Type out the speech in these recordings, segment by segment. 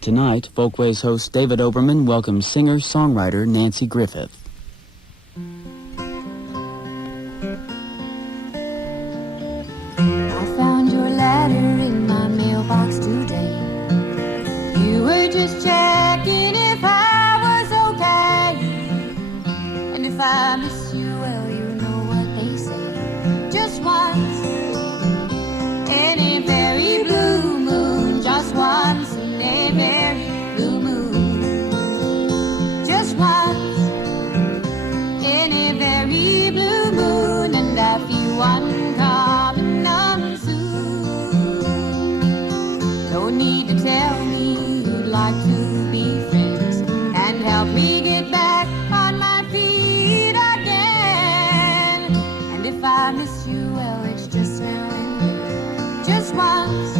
Tonight, Folkways host David Oberman welcomes singer-songwriter Nanci Griffith. I found your letter in my mailbox today. You were just checking if I was okay. And if I miss you, well, you know what they say. Just once in a very blue moon. Just once in a very blue moon. Just once in a very blue moon. And I feel one coming on soon. No need to tell me you'd like to be friends and help me get back on my feet again. And if I miss you, well, it's just now and then. Just once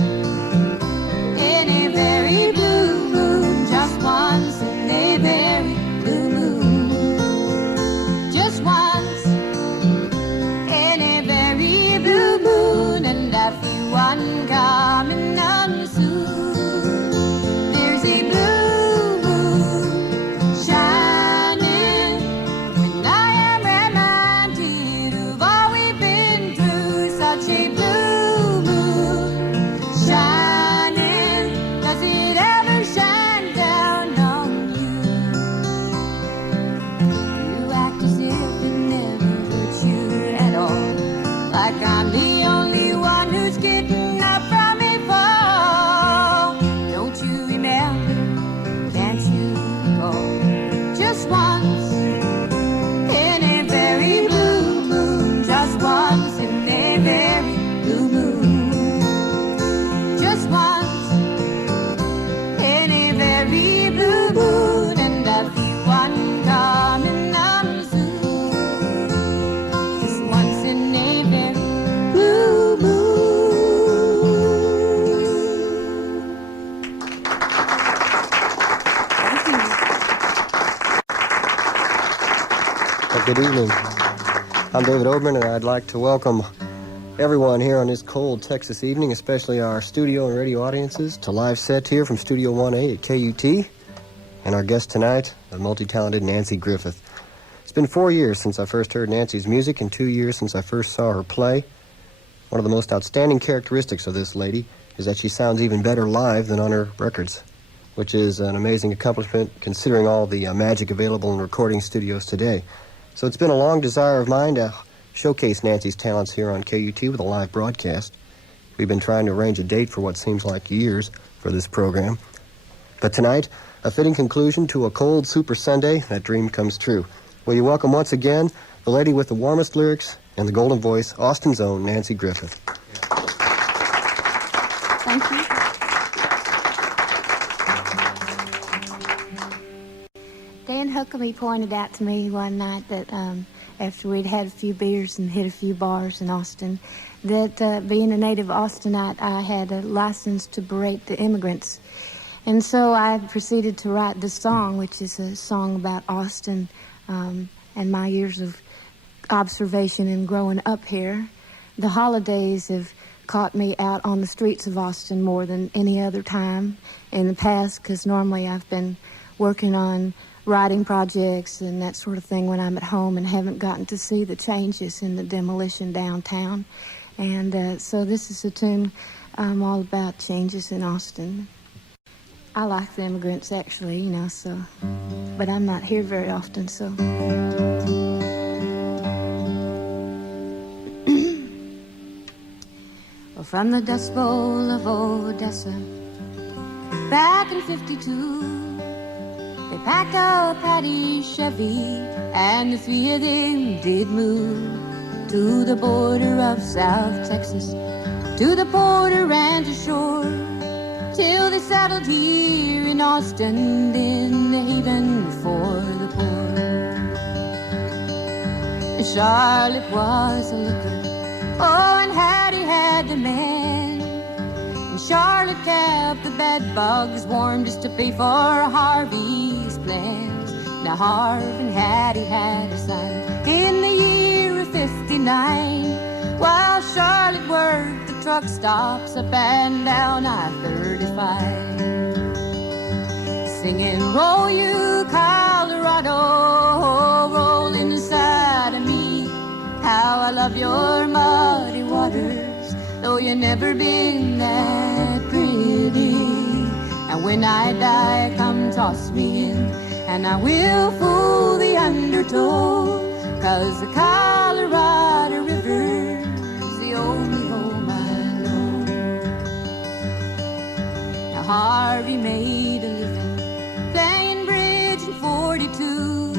in a very blue moon. Just once in a very blue moon. Just once in a very blue moon. And I feel one coming on soon. There's a blue moon shining when I am reminded of all we've been through. Such a blue moon shining. Does it ever shine down on you? You act as if it never hurt you at all, like I'm the only one who's getting up from a fall. Don't you remember? Can't you recall? Just once in a very blue moon. Just once in a very blue moon. Just once in a very blue moon. And I feel one coming on soon. Just once in a very blue moon. Well, good evening. I'm David Oberman, and I'd like to welcome everyone here on this cold Texas evening, especially our studio and radio audiences, to live set here from Studio 1A at KUT. And our guest tonight, the multi-talented Nanci Griffith. It's been 4 years since I first heard Nanci's music and 2 years since I first saw her play. One of the most outstanding characteristics of this lady is that she sounds even better live than on her records, which is an amazing accomplishment considering all the magic available in recording studios today. So it's been a long desire of mine to showcase Nanci's talents here on KUT with a live broadcast. We've been trying to arrange a date for what seems like years for this program. But tonight, a fitting conclusion to a cold Super Sunday, that dream comes true. Will you welcome once again the lady with the warmest lyrics and the golden voice, Austin's own Nanci Griffith. Thank you. Dan Huckabee pointed out to me one night that after we'd had a few beers and hit a few bars in Austin, that being a native Austinite, I had a license to berate the immigrants. And so I proceeded to write this song, which is a song about Austin and my years of observation and growing up here. The holidays have caught me out on the streets of Austin more than any other time in the past, because normally I've been working on writing projects and that sort of thing when I'm at home and haven't gotten to see the changes in the demolition downtown. And so this is a tune all about changes in Austin. I like the immigrants, actually, you know, so, but I'm not here very often, so. Well, from the Dust Bowl of Odessa, back in '52, they packed up Patty's Chevy, and the three of them did move to the border of South Texas, to the border and to shore, till they settled here in Austin, in the haven for the poor. Charlotte was a looker, oh, and Hattie had the man, and Charlotte kept the bed bugs warm just to pay for Harvey's plans. Now Harv and Hattie had a son in the year of '59, while Charlotte worked the truck stops up and down I-35. roll you, Colorado, roll inside of me. How I love your muddy waters, though you've never been that pretty. And when I die, come toss me in, and I will fool the undertow, 'cause the Colorado River's the only home I know. Now Harvey made a living playing bridge in 42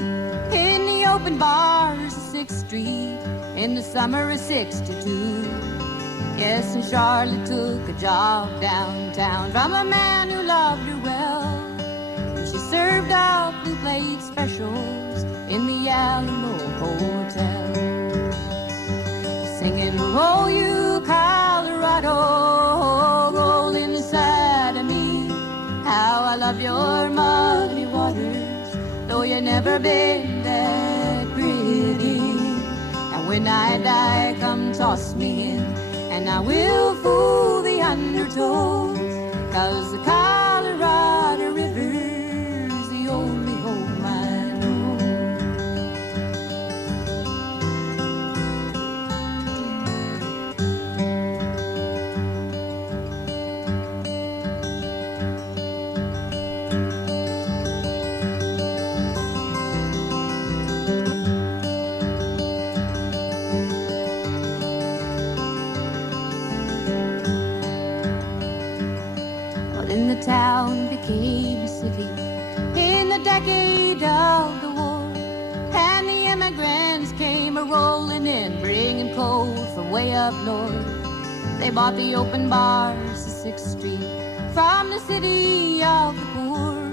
in the open bars of 6th Street in the summer of 62. Yes, and Charlotte took a job downtown from a man who loved her well, and she served out blue plate specials in the Alamo Hotel, singing, roll you, Colorado, roll inside of me. How I love your muddy waters, though you've never been that pretty. And when I die, come toss me in, and I will fool the undertows, 'cause the Colorado River's the only home I know. Then the town became a city in the decade of the war, and the immigrants came a-rolling in, bringing coal from way up north. They bought the open bars of 6th Street from the city of the poor,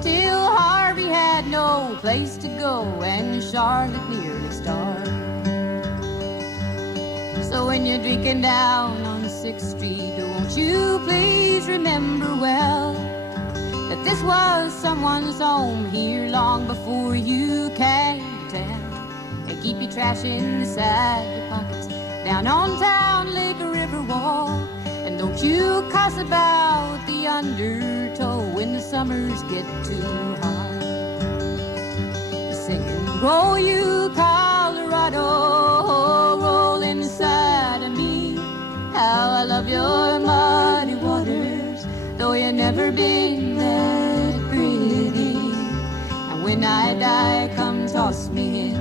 till Harvey had no place to go and Charlotte nearly starved. So when you're drinking down on 6th Street, won't you please remember well that this was someone's home here long before you came to town. And keep your trash inside your pockets down on town Lake River Wall, and don't you cuss about the undertow when the summers get too hot. Singing, roll you, Colorado, roll inside of me. How I love your muddy waters, though you've never been that pretty. And when I die, come toss me in,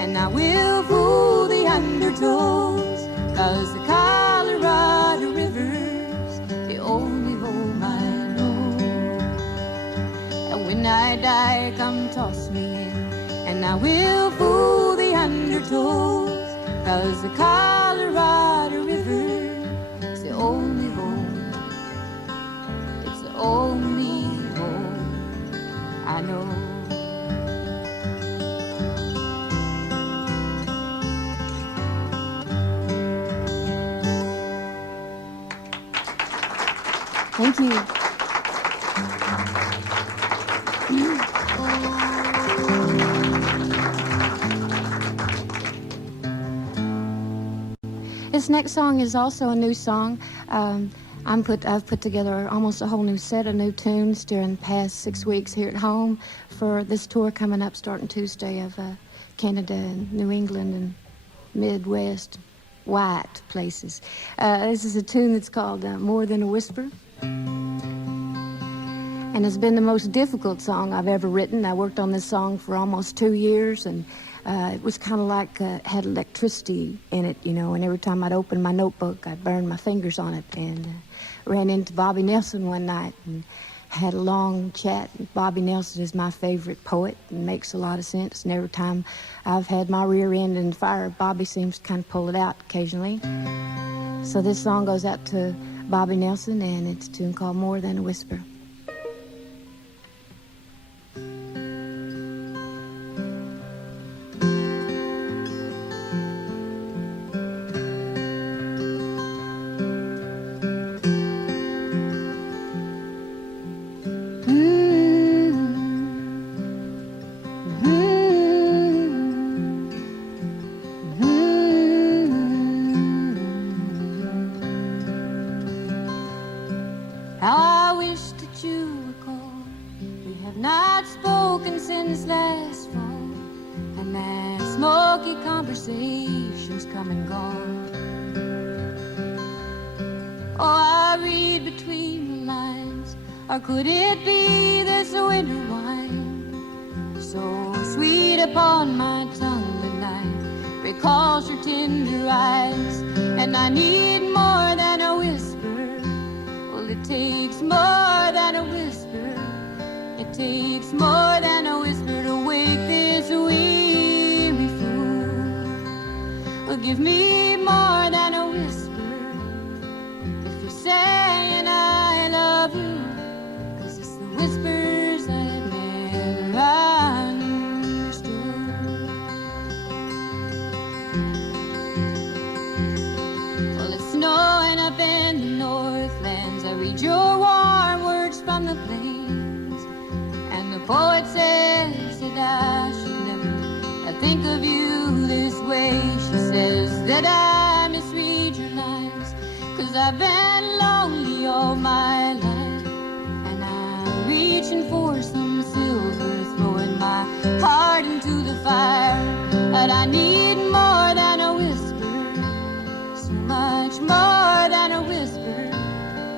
and I will fool the undertows, 'cause the Colorado River's the only home I know. And when I die, come toss me in, and I will fool the undertows, 'cause the Colorado River is the only home. It's the only home I know. Thank you. This next song is also a new song. I've put together almost a whole new set of new tunes during the past 6 weeks here at home for this tour coming up starting Tuesday of Canada and New England and Midwest white places. This is a tune that's called More Than a Whisper. And it's been the most difficult song I've ever written. I worked on this song for almost 2 years, and it was kind of like had electricity in it, you know, and every time I'd open my notebook, I'd burn my fingers on it. And ran into Bobby Nelson one night and had a long chat. Bobby Nelson is my favorite poet and makes a lot of sense, and every time I've had my rear end in the fire, Bobby seems to kind of pull it out occasionally. So this song goes out to Bobby Nelson, and it's a tune called More Than a Whisper. I've not spoken since last fall, and that smoky conversation's come and gone. Oh, I read between the lines, or could it be this winter wine, so sweet upon my tongue tonight, recalls your tender eyes, and I need more than a whisper. Well, it takes more than a whisper. It takes more than a whisper to wake this weary fool. Well, give me more than a whisper if you're saying I love you, 'cause it's the whispers that never understood. Well, it's snowing up in the northlands. I read your warm words from the plains, and the poet says that I should never think of you this way. She says that I misread your lines, 'cause I've been lonely all my life, and I'm reaching for some silver, throwing my heart into the fire. But I need more than a whisper, so much more than a whisper.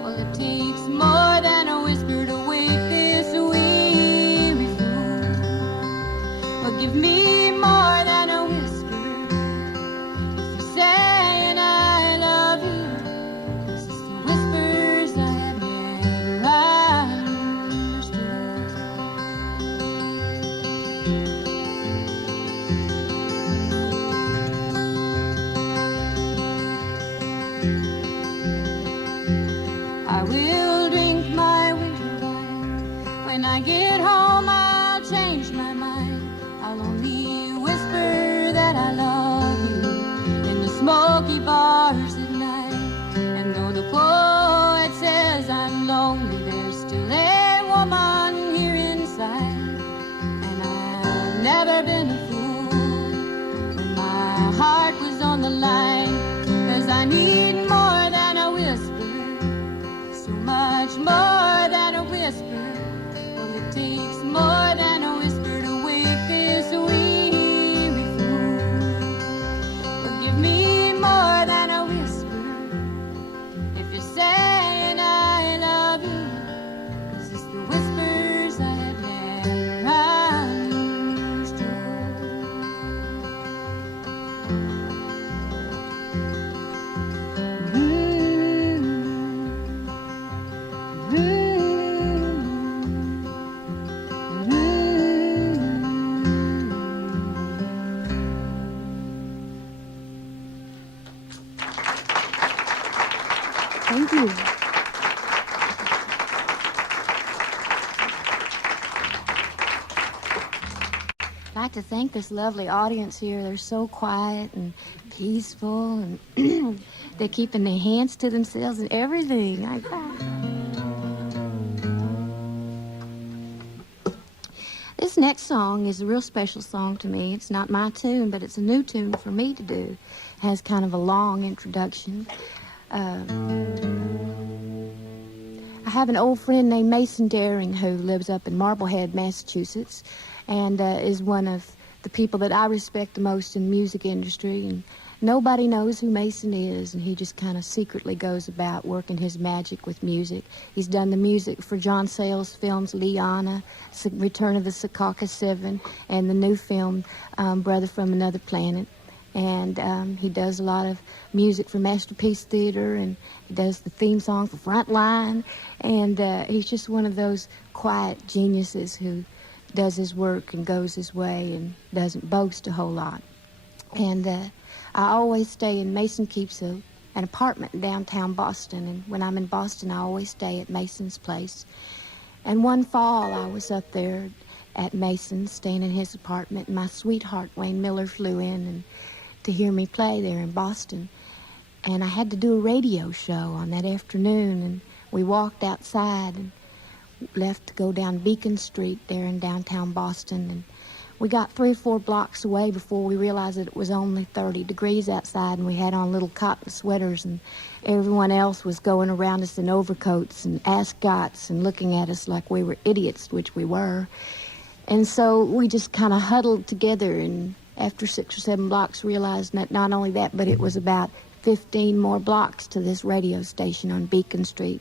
Well, it takes more than a whisper to wake this weary fool. Well, give me more than a whisper if you're saying I love you, 'cause it's the whispers I never understood. I will drink my winter wine. When I get home, I'll change my mind. I'll only whisper that I love you in the smoky bars at night. And though the poet says I'm lonely, there's still a woman here inside. And I've never been a fool when my heart was on the line, 'cause I need more than a whisper, so much more than a whisper. Well, it takes more than a whisper to wake this weary fool. Well, give me more than a whisper if you're saying I love you, 'cause it's the whispers I had never understood. Thank you. I'd like to thank this lovely audience here. They're so quiet and peaceful, and they're keeping their hands to themselves and everything like that. This next song is a real special song to me. It's not my tune, but it's a new tune for me to do. It has kind of a long introduction. I have an old friend named Mason Daring who lives up in Marblehead, Massachusetts, and is one of the people that I respect the most in the music industry. And nobody knows who Mason is, and he just kind of secretly goes about working his magic with music. He's done the music for John Sayles' films Liana, Return of the Secaucus Seven, and the new film Brother from Another Planet. And he does a lot of music for Masterpiece Theater, and he does the theme song for Frontline. And he's just one of those quiet geniuses who does his work and goes his way and doesn't boast a whole lot. And I always stay in, Mason keeps an apartment in downtown Boston, and when I'm in Boston, I always stay at Mason's place. And one fall, I was up there at Mason's, staying in his apartment, and my sweetheart, Wayne Miller, flew in and to hear me play there in Boston. And I had to do a radio show on that afternoon, and we walked outside and left to go down Beacon Street there in downtown Boston, and we got 3 or 4 blocks away before we realized that it was only 30 degrees outside, and we had on little cotton sweaters, and everyone else was going around us in overcoats and ascots and looking at us like we were idiots, which we were. And so we just kind of huddled together, and after 6 or 7 blocks realized that not only that, but it was about 15 more blocks to this radio station on Beacon Street.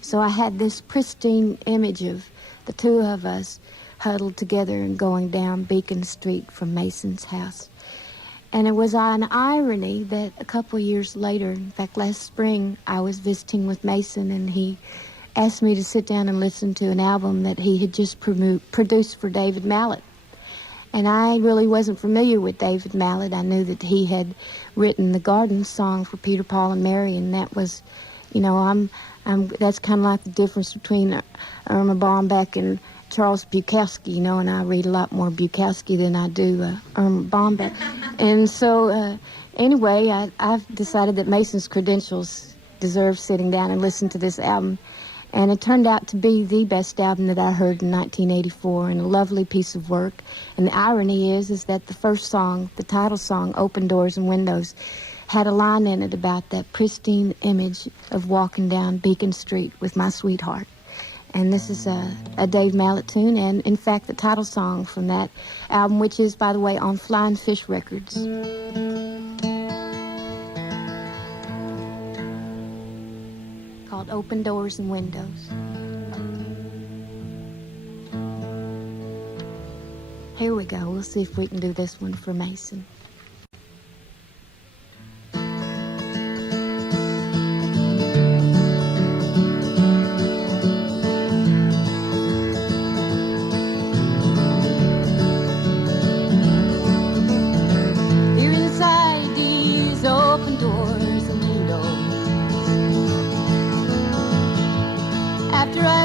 So I had this pristine image of the two of us huddled together and going down Beacon Street from Mason's house. And it was an irony that a couple of years later, in fact last spring, I was visiting with Mason, and he asked me to sit down and listen to an album that he had just produced for David Mallet. And I really wasn't familiar with David Mallet. I knew that he had written the Garden song for Peter, Paul, and Mary, and that was, you know, that's kind of like the difference between Irma Bombeck and Charles Bukowski, you know, and I read a lot more Bukowski than I do Irma Bombeck. And so, anyway, I've decided that Mason's credentials deserve sitting down and listen to this album. And it turned out to be the best album that I heard in 1984, and a lovely piece of work. And the irony is that the first song, the title song, Open Doors and Windows, had a line in it about that pristine image of walking down Beacon Street with my sweetheart. And this is a Dave Mallet tune, and in fact the title song from that album, which is, by the way, on Flying Fish Records. Called Open Doors and Windows. Here we go. We'll see if we can do this one for Mason.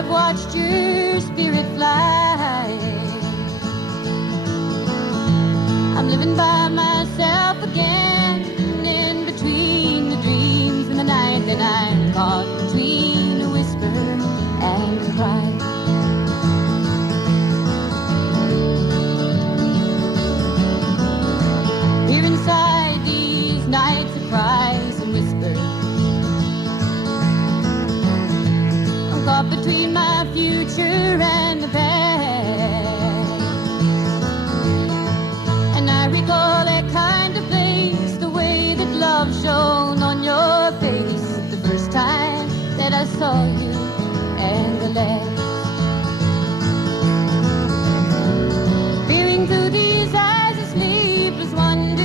Watched your spirit fly. I'm living by myself again, in between the dreams and the night that I'm caught between a whisper and a cry. Here inside these nights of cries and whispers, I'm caught between my future and the past. And I recall that kind of place, the way that love shone on your face the first time that I saw you, and the last. Peering through these eyes of sleepless wonder,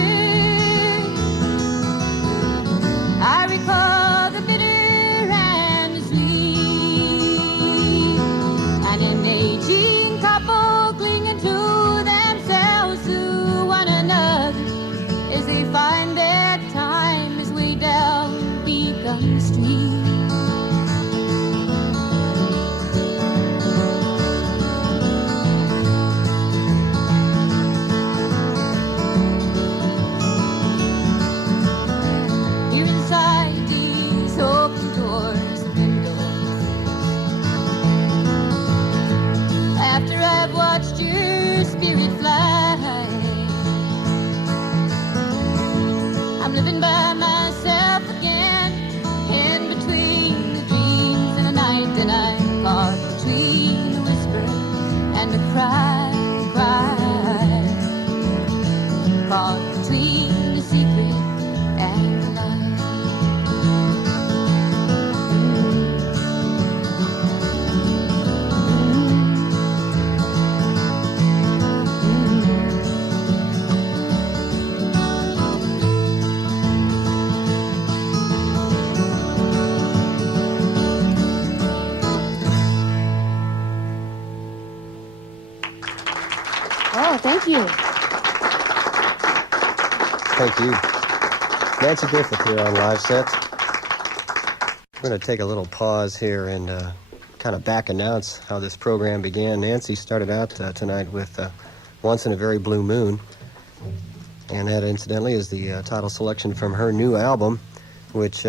I recall the bitter and the sweet, and an aging couple clinging to themselves, to one another, as they find their time is way down Beacon Street. Here inside these open doors and windows, after I've watched your spirit fly, I'm living by myself again, in between the dreams and the night that I'm caught between a whisper and a cry, caught between the secret and the lie. Oh, thank you. Thank you. Nanci Griffith here on Live Set. We're going to take a little pause here and kind of back announce how this program began. Nanci started out tonight with Once in a Very Blue Moon, and that incidentally is the title selection from her new album, which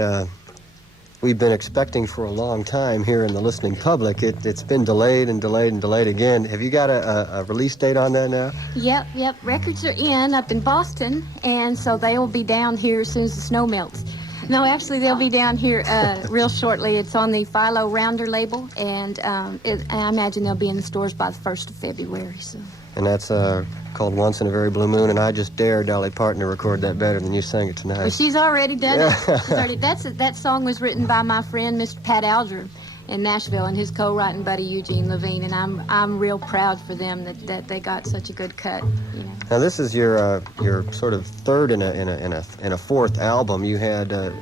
we've been expecting for a long time here in the listening public. It's been delayed and delayed and delayed again. Have you got a release date on that now? Yep. Records are in up in Boston, and so they will be down here as soon as the snow melts. No, actually, they'll be down here real shortly. It's on the Philo Rounder label, and I imagine they'll be in the stores by the 1st of February. So. And that's called Once in a Very Blue Moon, and I just dare Dolly Parton to record that better than you sang it tonight. Well, she's already done it. That song was written by my friend, Mr. Pat Alger, in Nashville, and his co-writing buddy, Eugene Levine, and I'm real proud for them that they got such a good cut. You know. Now, this is your sort of third in a fourth album. You had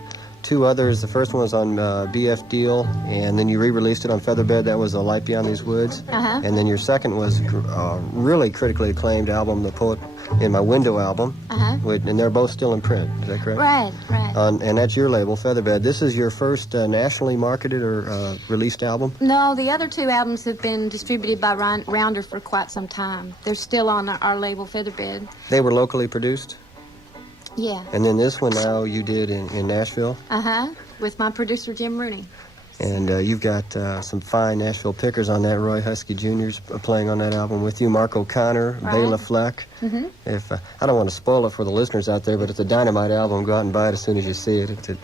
two others. The first one was on BF Deal, and then you re-released it on Featherbed. That was A Light Beyond These Woods. Uh-huh. And then your second was a really critically acclaimed album, The Poet in My Window album. Uh-huh. And they're both still in print. Is that correct? Right. And that's your label, Featherbed. This is your first nationally marketed or released album? No, the other two albums have been distributed by Rounder for quite some time. They're still on our label, Featherbed. They were locally produced? Yeah. And then this one now you did in Nashville? Uh-huh, with my producer, Jim Rooney. And you've got some fine Nashville pickers on that. Roy Husky Jr.'s playing on that album with you. Mark O'Connor, Right. Bela Fleck. Mm-hmm. If I don't want to spoil it for the listeners out there, but it's a dynamite album. Go out and buy it as soon as you see it.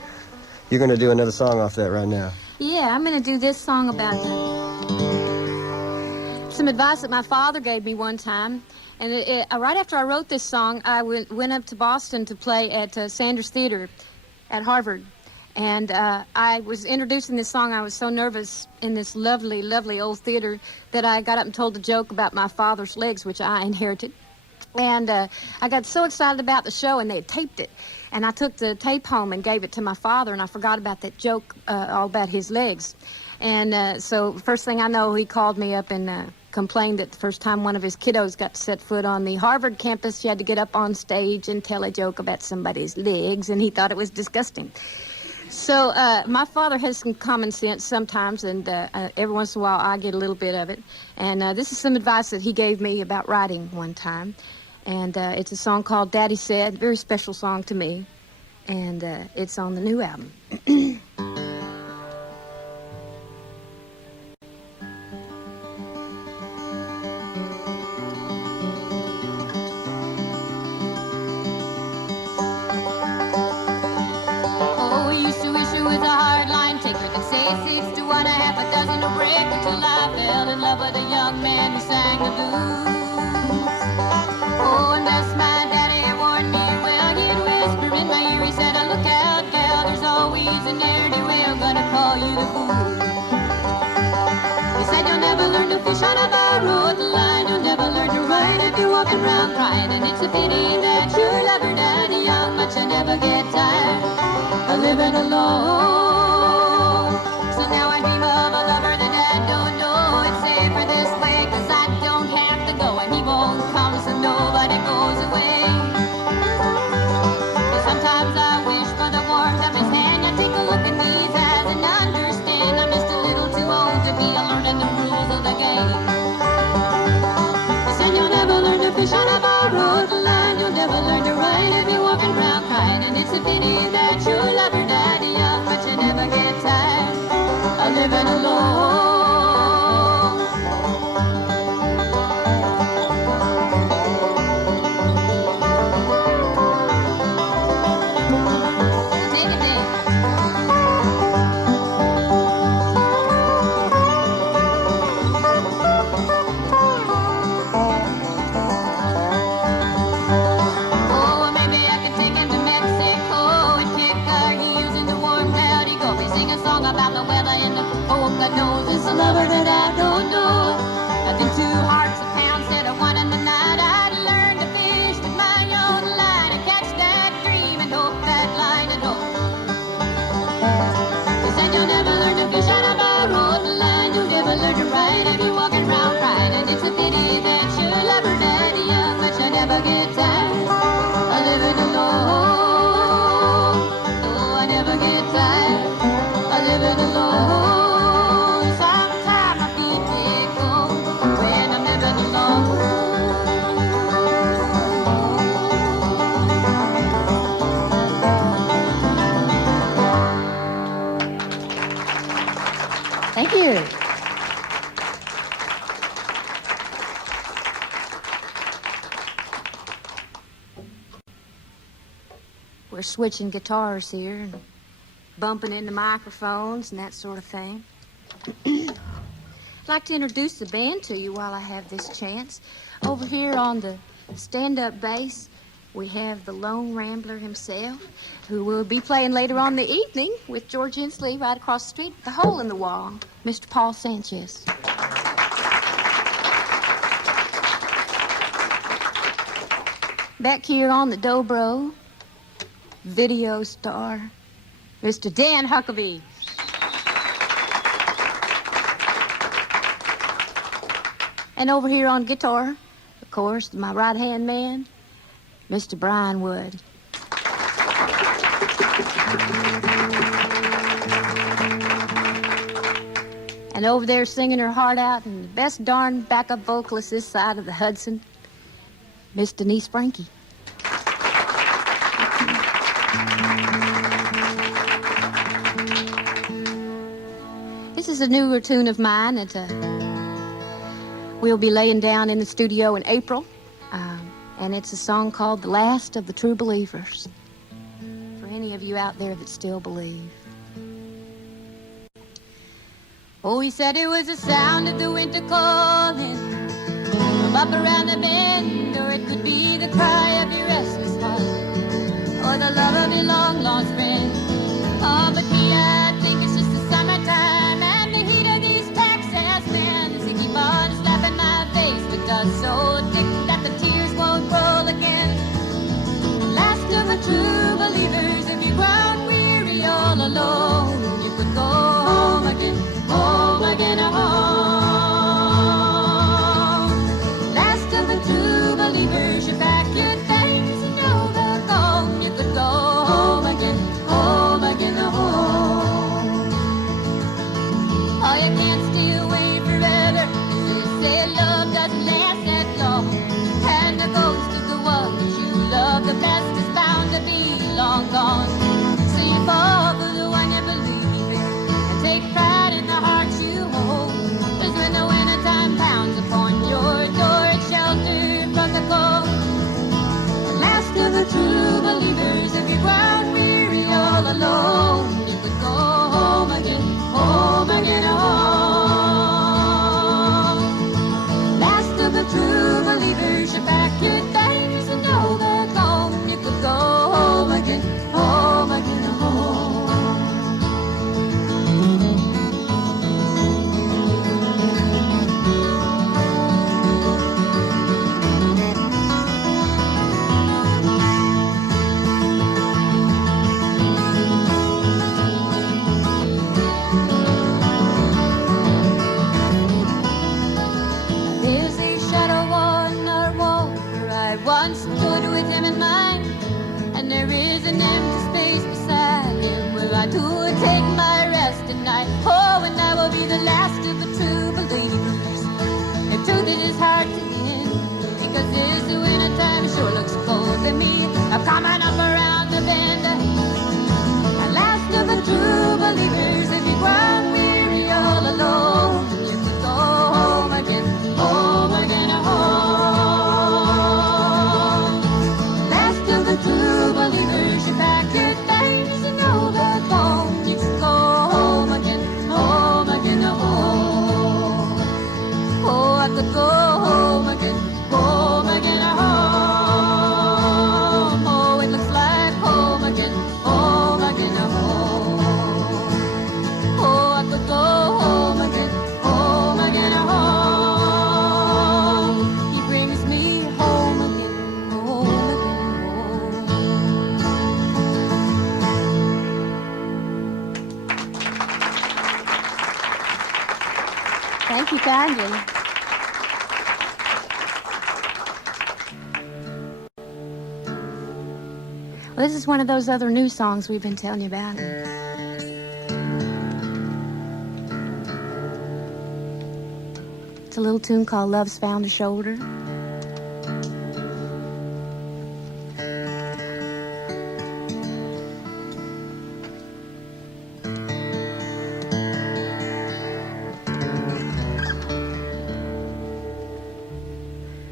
You're going to do another song off that right now. Yeah, I'm going to do this song about some advice that my father gave me one time. And right after I wrote this song, I went up to Boston to play at Sanders Theater at Harvard. And I was introducing this song. I was so nervous in this lovely, lovely old theater that I got up and told a joke about my father's legs, which I inherited. And I got so excited about the show, and they had taped it. And I took the tape home and gave it to my father, and I forgot about that joke all about his legs. And so first thing I know, he called me up and complained that the first time one of his kiddos got to set foot on the Harvard campus, she had to get up on stage and tell a joke about somebody's legs, and he thought it was disgusting. So my father has some common sense sometimes, and every once in a while I get a little bit of it. And this is some advice that he gave me about writing one time. And it's a song called Daddy Said, very special song to me. And it's on the new album. With a young man who sang the blues. Oh, and that's my daddy warned me well. He'd whisper in my ear, he said, oh, look out, gal, there's always a ne'er-do-well gonna call you the fool. He said, you'll never learn to fish on a borrowed line. You'll never learn to ride if you're walking around crying. And it's a pity that your lover died young, but you never get tired of living alone. So now I dream of a lover that I don't know. For this way, 'cause I don't have to go, and he won't come, so nobody goes away. But sometimes I wish for the warmth of his hand. You take a look at these eyes and understand I'm just a little too old to be learning the rules of the game. He said you'll never learn to fish on a borrowed line. You'll never learn to ride if you're walking around crying. And it's a pity that your lover died young, but you we're switching guitars here and bumping into microphones and that sort of thing. I'd like to introduce the band to you while I have this chance. Over here on the stand-up bass, we have the Lone Rambler himself, who will be playing later on in the evening with George Inslee right across the street, the hole in the wall, Mr. Paul Sanchez. Back here on the dobro, video star, Mr. Dan Huckabee. And over here on guitar, of course, my right-hand man, Mr. Brian Wood. And over there singing her heart out, and the best darn backup vocalist this side of the Hudson, Miss Denise Frankie. This is a newer tune of mine that we'll be laying down in the studio in April. And it's a song called The Last of the True Believers. For any of you out there that still believe. Oh, he said it was the sound of the winter calling from up around the bend, or it could be the cry of your restless heart, or the love of your long-lost friend. Oh, but me, I think it's just the summertime and the heat of these Texas winds. They keep on slapping my face with dust so thick that the tears won't roll again. Last of the true believers, if you're grown weary all alone, you could go home again, home again, home. Last of the true believers, you pack your things and you'll go home. You could go home again, home again, home. Oh, you can't stay away forever. They say love doesn't last that long, and the ghost of the one that you love the best is bound to be long gone. So you fall for the one you believe in and take pride in the heart you hold. 'Cause when the wintertime pounds upon your door, it's shelter from the cold. The last of the true believers, if you're ground weary all alone, you could go home again, home again, home. Last of the true believers, you pack your things and go back home. You could go home again, home again, home. There's a shadow on our wall where I once stood with him in mind, and there is an empty space beside him where I do take my rest at night. Oh, and I will be the last of the true believers. The truth it is hard to end, because this wintertime sure looks cold to me. I'm coming up around the bend. The last of the true believers, if you ground weary all alone, you could go home again, home again, home. Last of the true believers, you pack your things and go back home. You could go home again, home again, home. Oh, I could go home again, home again, home. Oh, it looks like home again, home again, home. Oh, I could go home again, home again, home. He brings me home again, home again, home. Thank you kindly. Well, this is one of those other new songs we've been telling you about. It's a little tune called Love's Found a Shoulder.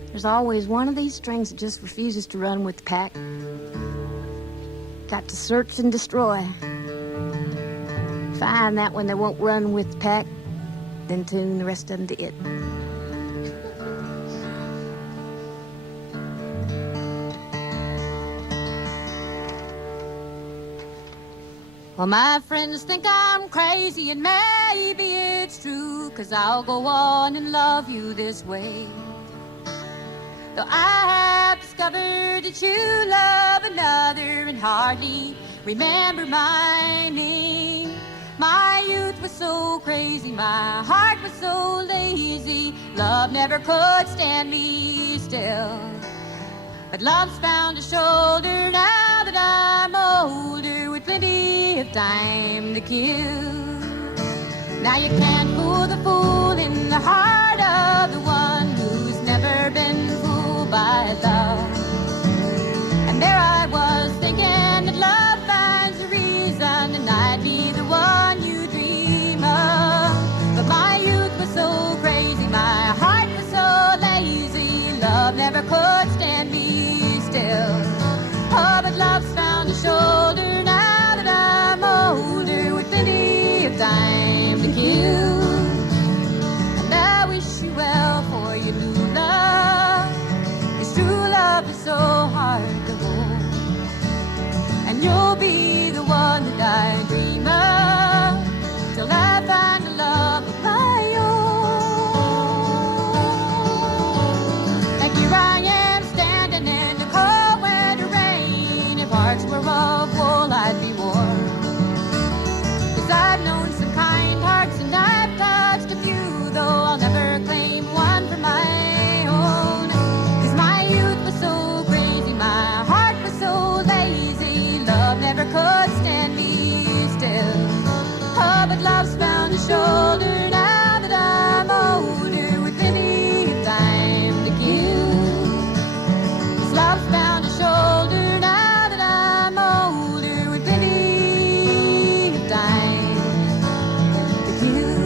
There's always one of these strings that just refuses to run with the pack. got to search and destroy. Find that one that won't run with the pack, then tune the rest of them to it. Well, my friends think I'm crazy, and maybe it's true, 'cause I'll go on and love you this way. Though I have discovered that you love another and hardly remember my name. My youth was so crazy, my heart was so lazy, love never could stand me still. But love's found a shoulder now that I'm older, with plenty of time to kill. Now you can't fool the fool in the heart of the one who's never been fooled by love. And there I was thinking that love finds a reason, and I'd be the one you dream of. But my youth was so crazy, my heart was so lazy, love never could stand me still. Oh, but love's found a shoulder now that I'm older, with plenty of time to kill. And I wish you well for your new love, 'cause true love is so hard to hold. And you'll be the one that I dream of, till I find a love of my own. And here I am standing in the cold winter rain. If hearts were of wool, I'd be warm. 'Cause I've known some kind hearts, and I've touched a few, though I'll never claim one for my own. 'Cause my youth was so crazy, my heart was so lazy, love never could stand me still. Oh, but love's found a shoulder now that I'm older, with plenty of time to kill. 'Cause love's found a shoulder now that I'm older, with plenty of time to kill.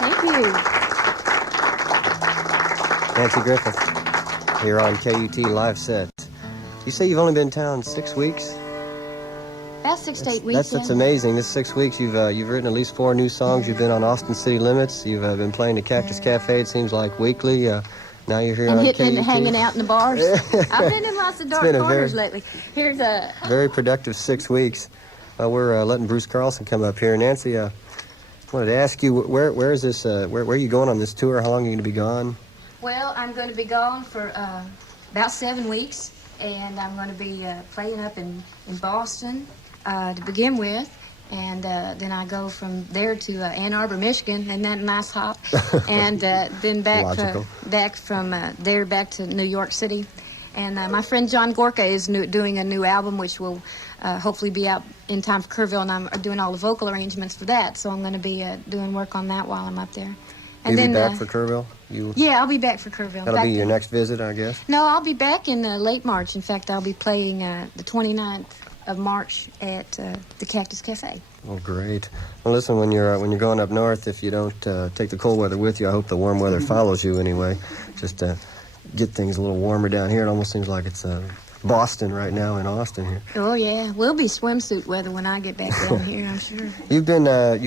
Thank you. Nanci Griffith here on KUT Live Set. You say you've only been in town 6 weeks? About 6 to 8 weeks. That's yeah. amazing. This 6 weeks, you've written at least 4 new songs. You've been on Austin City Limits. You've been playing the Cactus Cafe, it seems like, weekly. Now you're here And on hitting KUT. and hanging out in the bars. I've been in lots of dark been a corners very- lately. Here's a... Very productive 6 weeks. We're letting Bruce Carlson come up here. Nanci, I wanted to ask you, where is this? Where are you going on this tour? How long are you going to be gone? Well, I'm going to be gone for about 7 weeks, and I'm going to be playing up in Boston to begin with, and then I go from there to Ann Arbor, Michigan, and that nice hop, and then back from there back to New York City. And my friend John Gorka is doing a new album, which will hopefully be out in time for Kerrville, and I'm doing all the vocal arrangements for that, so I'm going to be doing work on that while I'm up there. And You'll then, be back for Kerrville? Yeah, I'll be back for Kerrville. That'll be your next visit, I guess? No, I'll be back in late March. In fact, I'll be playing the 29th of March at the Cactus Cafe. Oh, great. Well, listen, when you're going up north, if you don't take the cold weather with you, I hope the warm weather follows you anyway. Just to get things a little warmer down here. It almost seems like it's Boston right now in Austin here. Oh, yeah. We'll be swimsuit weather when I get back down here, I'm sure. You've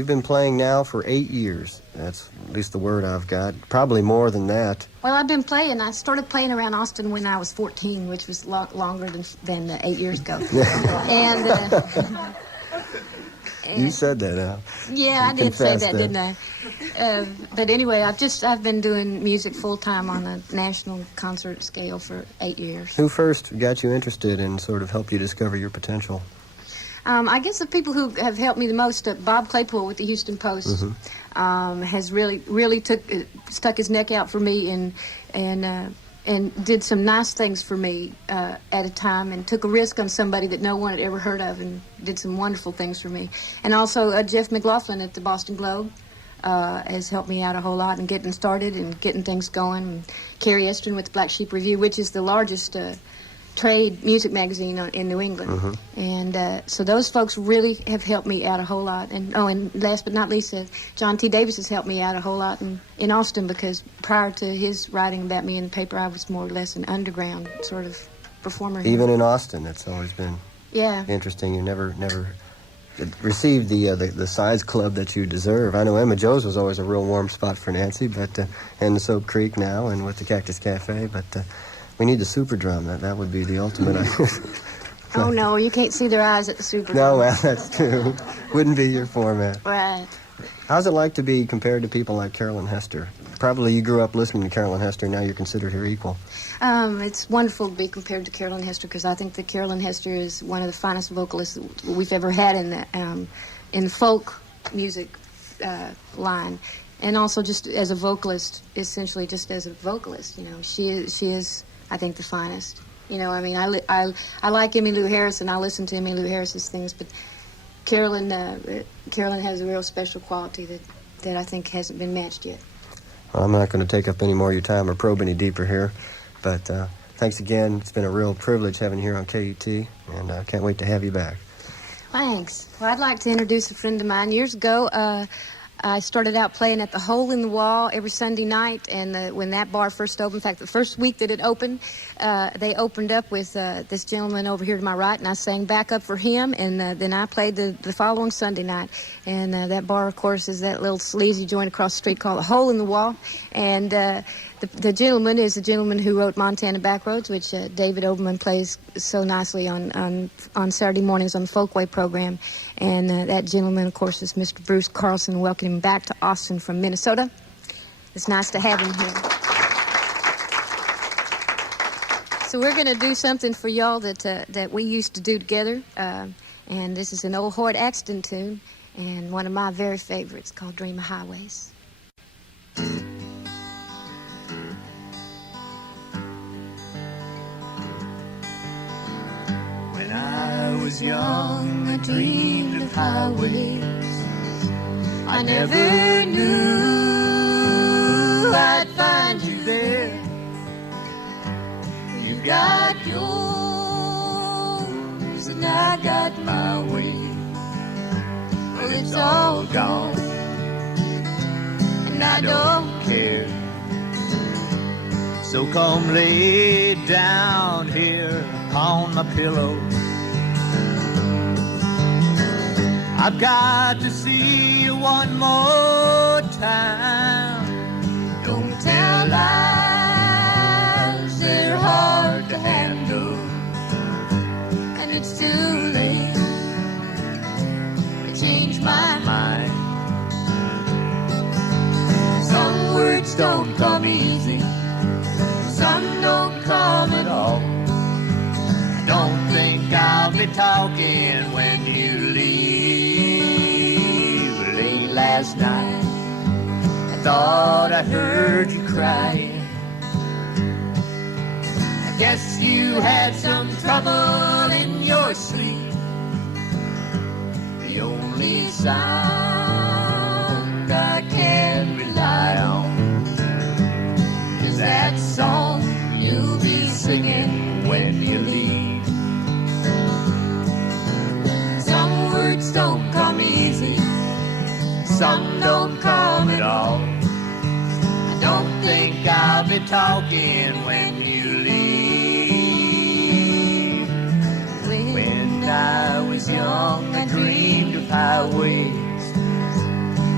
been playing now for 8 years. That's at least the word I've got. Probably more than that. Well, I've been playing. I started playing around Austin when I was 14, which was longer than 8 years ago. and You said that now. Yeah, I did say that, that. didn't I? But anyway, I've been doing music full time on a national concert scale for 8 years. Who first got you interested and sort of helped you discover your potential? I guess the people who have helped me the most, Bob Claypool with the Houston Post, has really stuck his neck out for me and did some nice things for me at a time, and took a risk on somebody that no one had ever heard of, and did some wonderful things for me. And also Jeff McLaughlin at the Boston Globe has helped me out a whole lot in getting started and getting things going. And Carrie Estrin with the Black Sheep Review, which is the largest trade music magazine in New England. Mm-hmm. And so those folks really have helped me out a whole lot. And and last but not least, John T. Davis has helped me out a whole lot in Austin, because prior to his writing about me in the paper, I was more or less an underground sort of performer. Even in Austin, it's always been interesting. You never received the size club that you deserve. I know Emma Joe's was always a real warm spot for Nancy, but and the Soap Creek now, and with the Cactus Cafe, but we need the Super Drum. That would be the ultimate. Oh no, you can't see their eyes at the Super Drum. No, well, that's true. Wouldn't be your format. Right. How's it like to be compared to people like Carolyn Hester? Probably you grew up listening to Carolyn Hester, now you're considered her equal. It's wonderful to be compared to Carolyn Hester, because I think that Carolyn Hester is one of the finest vocalists that we've ever had in the folk music line, and also just as a vocalist, essentially just as a vocalist. You know, she is I think the finest. You know, I mean, I like Emmylou Harris, and I listen to Emmylou Harris's things, but Carolyn has a real special quality that I think hasn't been matched yet. Well, I'm not going to take up any more of your time or probe any deeper here, but thanks again. It's been a real privilege having you here on KUT, and I can't wait to have you back. Thanks. Well, I'd like to introduce a friend of mine. Years ago, I started out playing at the Hole in the Wall every Sunday night, and when that bar first opened, in fact, the first week that it opened, they opened up with this gentleman over here to my right, and I sang backup for him, and then I played the following Sunday night. And that bar, of course, is that little sleazy joint across the street called the Hole in the Wall. And the gentleman is the gentleman who wrote Montana Backroads, which David Oberman plays so nicely on Saturday mornings on the Folkway program. And that gentleman, of course, is Mr. Bruce Carlson. Welcome him back to Austin from Minnesota. It's nice to have him here. So we're going to do something for y'all that we used to do together. And this is an old Hoyt Axton tune, and one of my very favorites, called Dream of Highways. When I was young, I dreamed of highways. I never knew I'd find you there. You got yours and I got my way. Well, it's all gone and I don't care. So come lay down here on my pillow. I've got to see you one more time. Don't tell lies, they're hard to handle. And it's too late to change my mind. Some words don't come easy, some don't come at all. I don't think I'll be talking when you leave. Late last night, I thought I heard you crying. I guess you had some trouble in your sleep. The only sound I can rely on is that song you'll be singing when you leave. Some words don't come easy, some don't come at all. I don't think I'll be talking when you leave. When I was young, I dreamed of highways.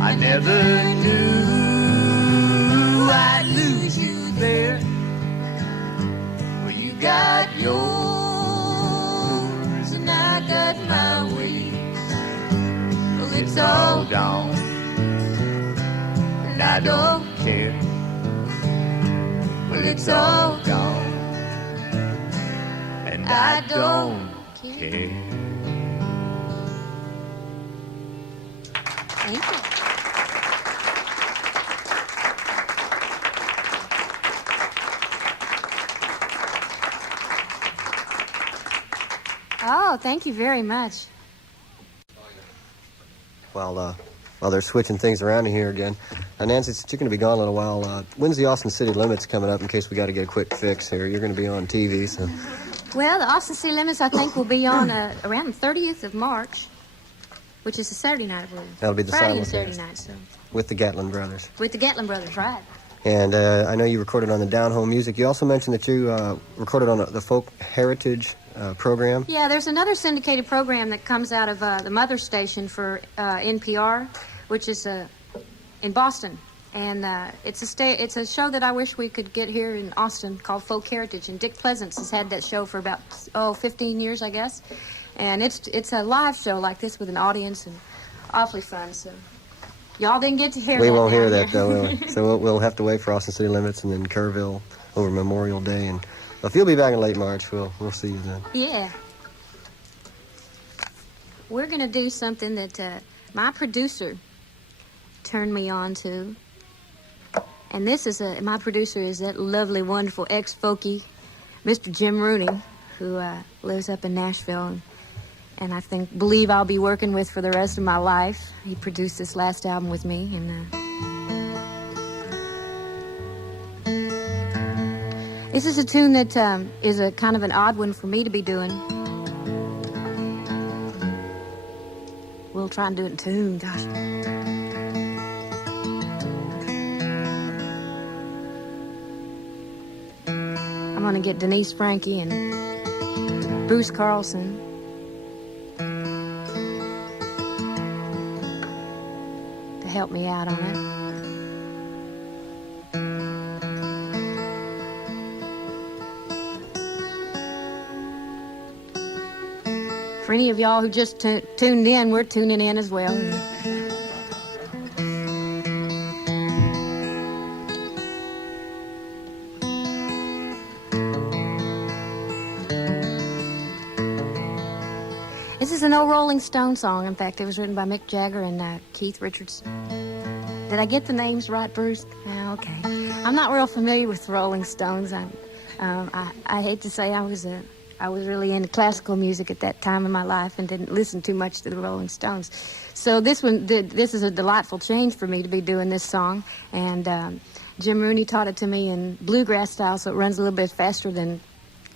I never knew I'd lose you there. Well, you got yours and I got my way. Well, it's all gone and I don't care. Well, it's all gone and I don't care. Thank you. Oh, thank you very much. Well, they're switching things around in here again. Nancy, since you're going to be gone a little while, when's the Austin City Limits coming up in case we got to get a quick fix here? You're going to be on TV, so Well, the Austin City Limits, I think, will be on around the 30th of March, which is a Saturday night, I believe. That'll be the Friday and simulcast. Saturday night, so. With the Gatlin brothers. With the Gatlin brothers, right. And I know you recorded on the Down Home Music. You also mentioned that you recorded on the Folk Heritage program. Yeah, there's another syndicated program that comes out of the mother station for NPR, which is in Boston. And it's a show that I wish we could get here in Austin called Folk Heritage. And Dick Pleasance has had that show for about 15 years, I guess. And it's a live show like this with an audience and awfully fun. So y'all didn't get to hear We that. won't hear down that, though, will we? So we'll have to wait for Austin City Limits and then Kerrville over Memorial Day. And if you'll be back in late March, we'll see you then. Yeah. We're going to do something that my producer turned me on to. And this is my producer is that lovely, wonderful ex-folkie, Mr. Jim Rooney, who lives up in Nashville, and I believe I'll be working with for the rest of my life. He produced this last album with me, and this is a tune that is a kind of an odd one for me to be doing. We'll try and do it in tune, gosh. I'm going to get Denise Frankie and Bruce Carlson to help me out on it. For any of y'all who just tuned in, we're tuning in as well. This is an old Rolling Stone song. In fact, it was written by Mick Jagger and Keith Richards. Did I get the names right, Bruce? Okay. I'm not real familiar with the Rolling Stones. I hate to say I was really into classical music at that time in my life and didn't listen too much to the Rolling Stones. So this is a delightful change for me to be doing this song. And Jim Rooney taught it to me in bluegrass style, so it runs a little bit faster than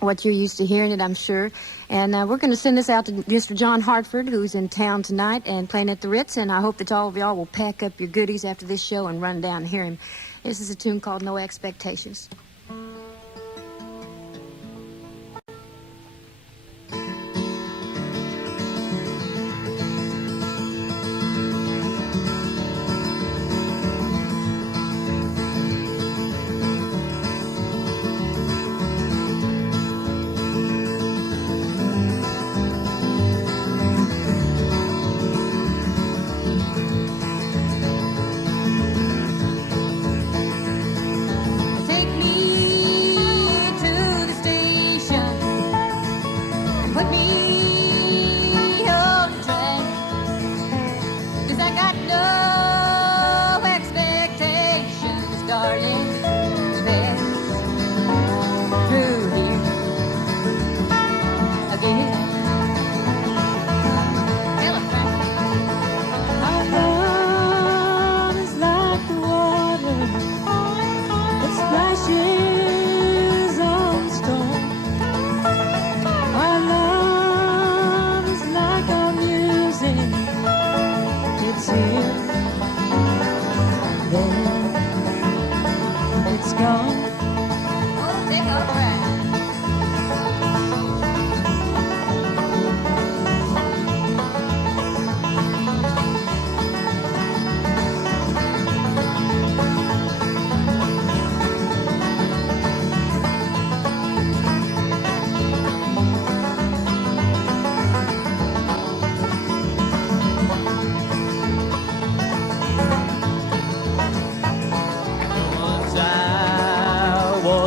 what you're used to hearing it, I'm sure. And we're going to send this out to Mr. John Hartford, who's in town tonight and playing at the Ritz, and I hope that all of y'all will pack up your goodies after this show and run down and hear him. This is a tune called No Expectations.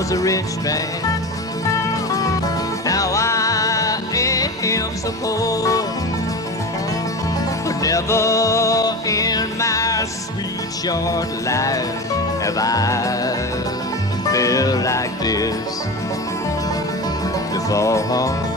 A rich man. Now I am so poor, but never in my sweet short life have I felt like this before.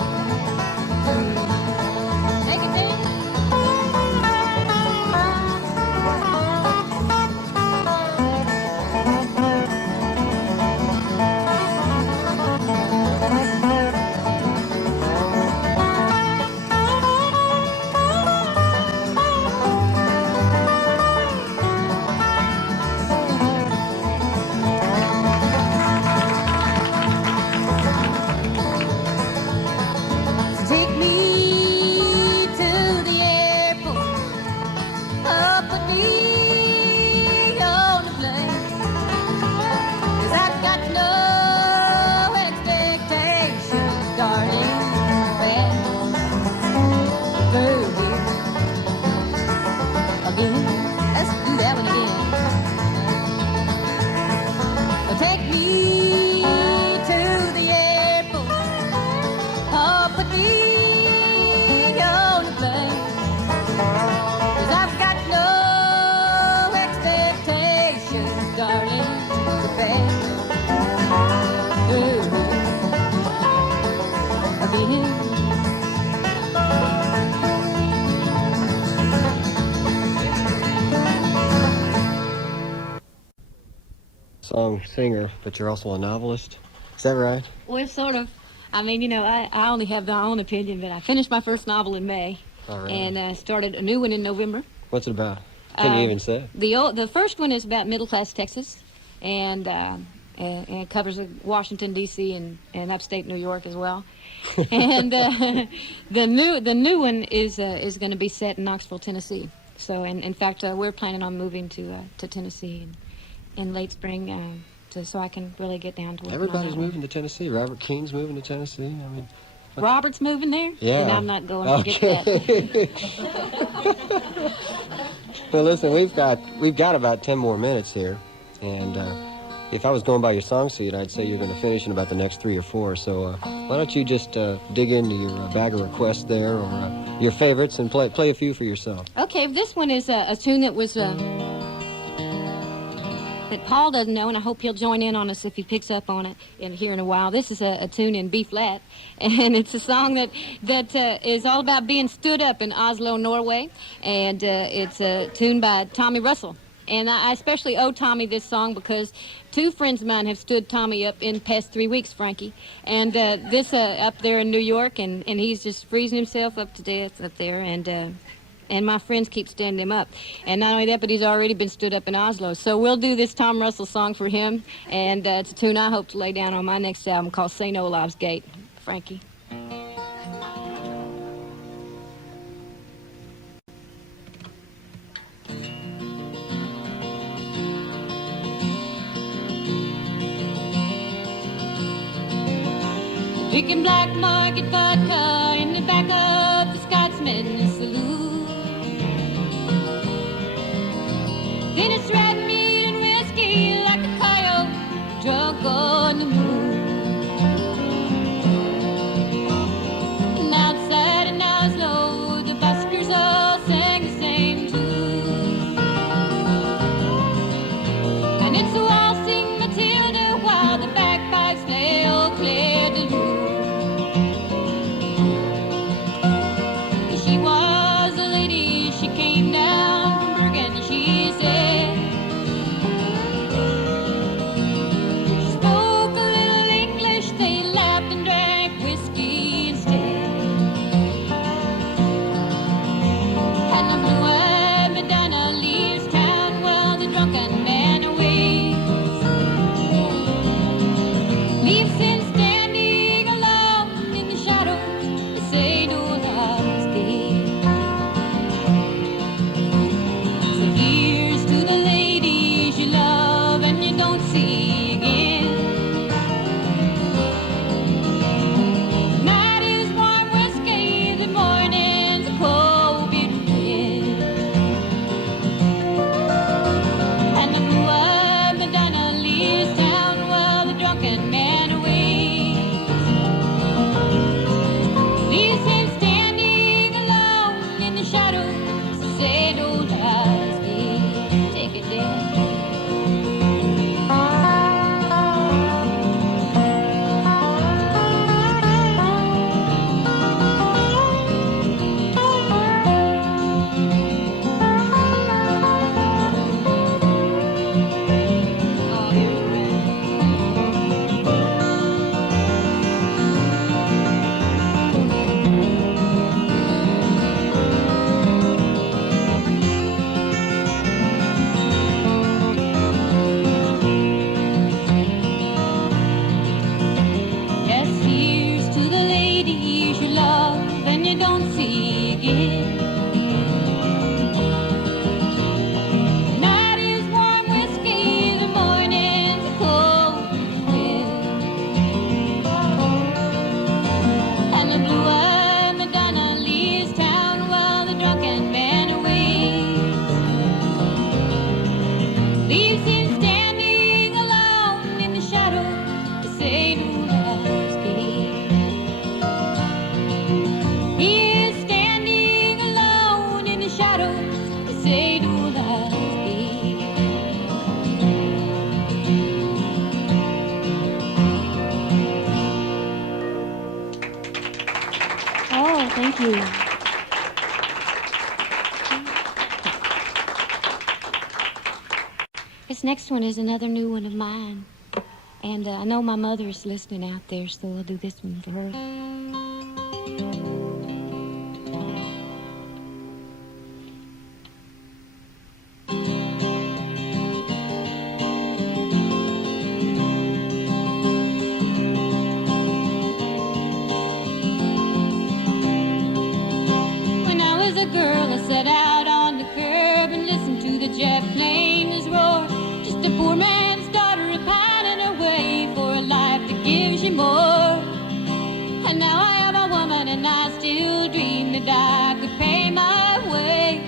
darling, fast through here again. Let's do that one again. Well, take me to the airport, oh, put me on the plane, 'cause I've got no expectations, darling, to pass through again. Song singer, but you're also a novelist. Is that right? Well, sort of. I mean, you know, I only have my own opinion, but I finished my first novel in May, All right. and started a new one in November. What's it about? Can you even say? The first one is about middle-class Texas, and it covers Washington, D.C. and upstate New York as well. And the new one is going to be set in Knoxville, Tennessee. So, and in fact, we're planning on moving to Tennessee in late spring, so I can really get down to work. Everybody's moving to Tennessee. Robert Keene's moving to Tennessee. I mean, Robert's moving there? Yeah. And I'm not going to get that. Well, listen, we've got about 10 more minutes here, and if I was going by your song sheet, I'd say you're going to finish in about the next 3 or 4. So why don't you just dig into your bag of requests there, or your favorites, and play a few for yourself. Okay, this one is a tune that was that Paul doesn't know, and I hope he'll join in on us if he picks up on it here in a while. This is a tune in B flat, and it's a song that is all about being stood up in Oslo, Norway, and it's a tune by Tommy Russell. And I especially owe Tommy this song because 2 friends of mine have stood Tommy up in the past 3 weeks, Frankie. And this up there in New York, and he's just freezing himself up to death up there, and my friends keep standing him up. And not only that, but he's already been stood up in Oslo. So we'll do this Tom Russell song for him, and it's a tune I hope to lay down on my next album called St. Olave's Gate. Frankie. Drinking black market vodka in the back of the Scotsman saloon. Then it's red meat and whiskey like a coyote drunk on the moon. And outside in Oslo, the buskers all sang the same tune. And it's a waltzing Matilda while the bagpipes play Eau Claire de Lune. Oh, thank you. This next one is another new one of mine. And I know my mother is listening out there, so I'll do this one for her. When I was a girl, I sat out on the curb and listened to the jet planes roar. Just a poor man's daughter pining away for a life that gives you more. And now I am a woman and I still dream that I could pay my way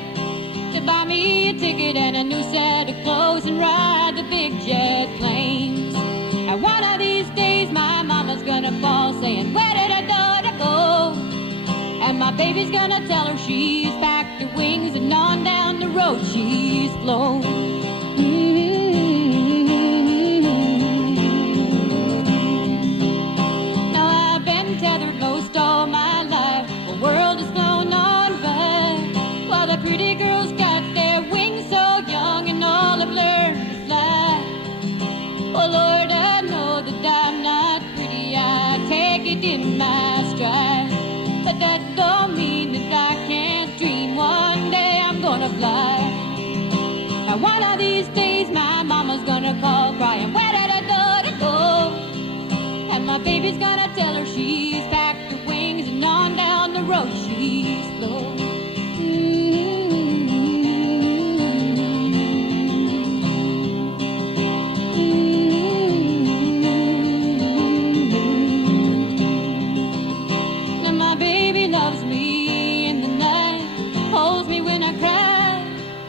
to buy me a ticket and a new set of clothes and ride the big jet planes. And one of these days my mama's gonna fall saying, where did her daughter go? And my baby's gonna tell her she's packed her wings and on down the road she's flown. Now I've been tethered most all my life. The world has flown on by, while the pretty girls got their wings so young and all have learned to fly. Oh Lord, I know that I'm not pretty, I take it in my stride. But that don't mean that I can't dream. One day I'm gonna fly. And one of these days my mama's gonna call crying, where did her daughter go? And my baby's gonna tell her she's packed her wings and on down the road she's flown. Loves me in the night, holds me when I cry.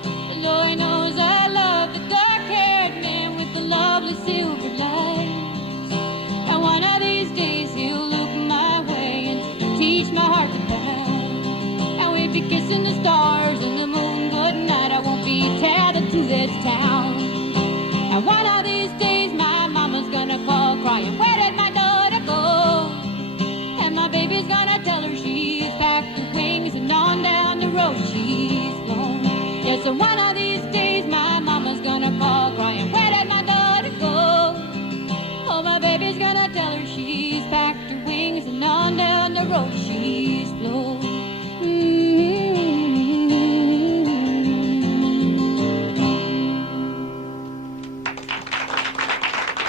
The Lord knows I love the dark-haired man with the lovely silver lights. And one of these days he'll look my way and teach my heart to pound. And we'll be kissing the stars and the moon good night. I won't be tethered to this town. And one of these days my mama's gonna call crying, where did my daughter go? And my baby's gonna tell her she's packed her wings and on down the road she's flown. Yes, and one of these days my mama's gonna call crying, where did my daughter go? Oh, my baby's gonna tell her she's packed her wings and on down the road she's flown.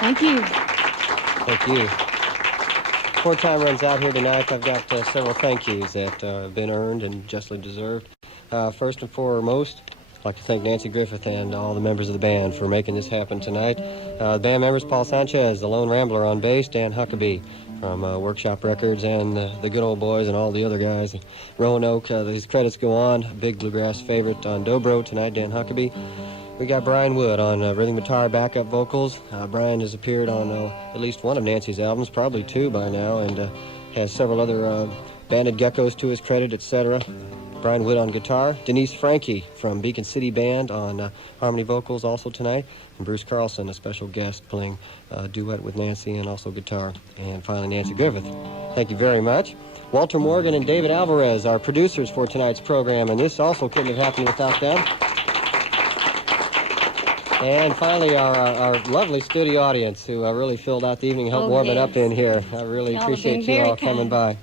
Thank you. Thank you. Before time runs out here tonight, I've got several thank yous that have been earned and justly deserved. First and foremost, I'd like to thank Nanci Griffith and all the members of the band for making this happen tonight. The band members, Paul Sanchez, the Lone Rambler on bass, Dan Huckabee from Workshop Records, and the good old boys and all the other guys. Roanoke, these credits go on. Big bluegrass favorite on dobro tonight, Dan Huckabee. We got Brian Wood on rhythm guitar backup vocals. Brian has appeared on at least one of Nanci's albums, probably two by now, and has several other banded geckos to his credit, etc. Brian Wood on guitar. Denise Frankie from Beacon City Band on harmony vocals also tonight. And Bruce Carlson, a special guest, playing duet with Nanci and also guitar. And finally, Nanci Griffith. Thank you very much. Walter Morgan and David Alvarez, our producers for tonight's program, and this also couldn't have happened without them. And finally, our lovely studio audience who really filled out the evening, helped warm it up in here. I really appreciate you all coming by.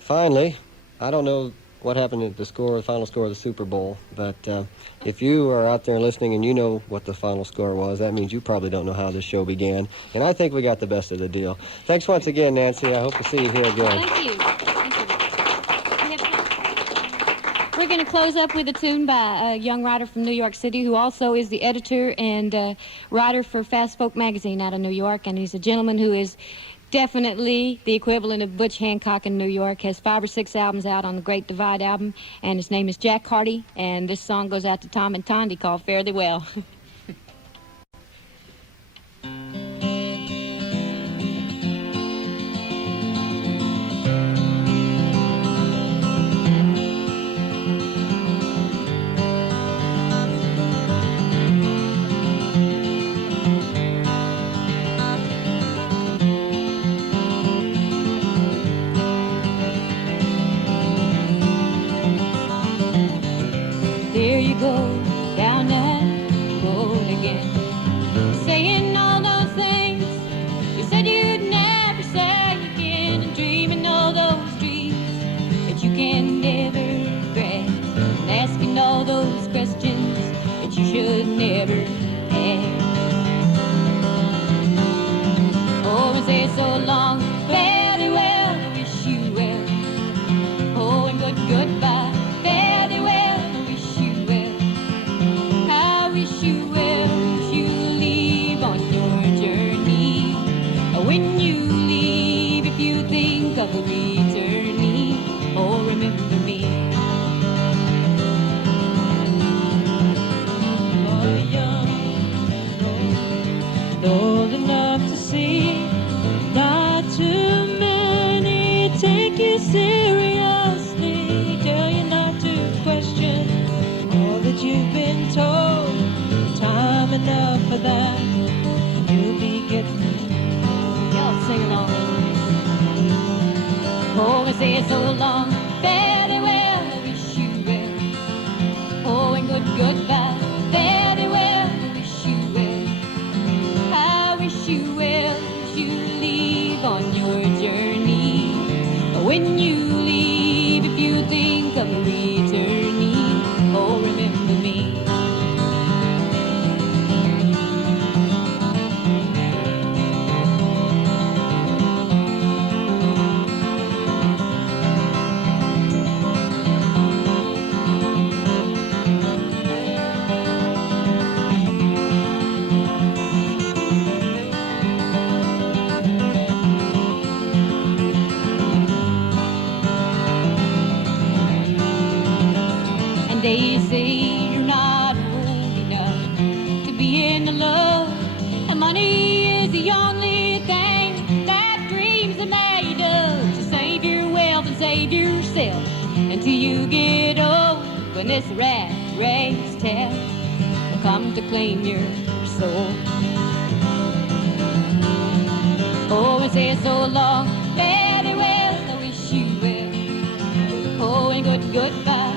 Finally, I don't know what happened at the final score of the Super Bowl, but if you are out there listening and you know what the final score was, that means you probably don't know how this show began. And I think we got the best of the deal. Thanks once again, Nanci. I hope to see you here again. Thank you. We're going to close up with a tune by a young writer from New York City who also is the editor and writer for Fast Folk magazine out of New York, and he's a gentleman who is definitely the equivalent of Butch Hancock in New York, has 5 or 6 albums out on the Great Divide album, and his name is Jack Hardy, and this song goes out to Tom and Tondi called Fare Thee Well. when you leave, if you think of returning, oh, remember me. They say you're not old enough to be in the love, and money is the only thing that dreams are made of. So save your wealth and save yourself until you get old, when this rat race test will come to claim your soul. Oh, we say so long, very well, I wish you well. Oh, and goodbye.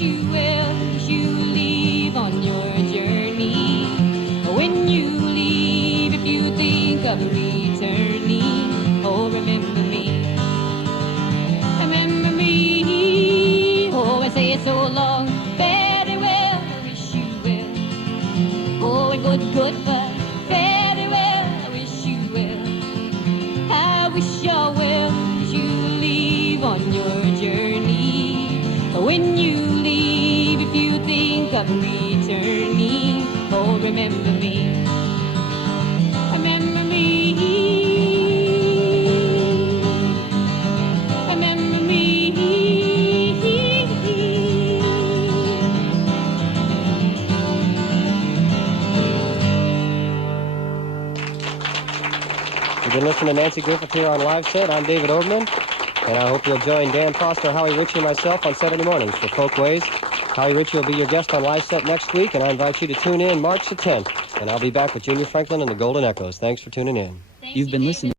You will, as you leave on your journey. When you leave, if you think of returning, oh, remember me. Remember me. Oh, I say it so long, very well, I wish you will. Oh, and goodbye, very well, I wish you will. I wish you will, as you leave on your journey. When you leave, if you think of returning, oh, remember me. Remember me. Remember me. You've been listening to Nanci Griffith here on Live Set. I'm David Oberman. And I hope you'll join Dan Foster, Howie Ritchie, and myself on Saturday mornings for Folkways. Howie Ritchie will be your guest on Live Set next week, and I invite you to tune in March the 10th. And I'll be back with Junior Franklin and the Golden Echoes. Thanks for tuning in. You've been listening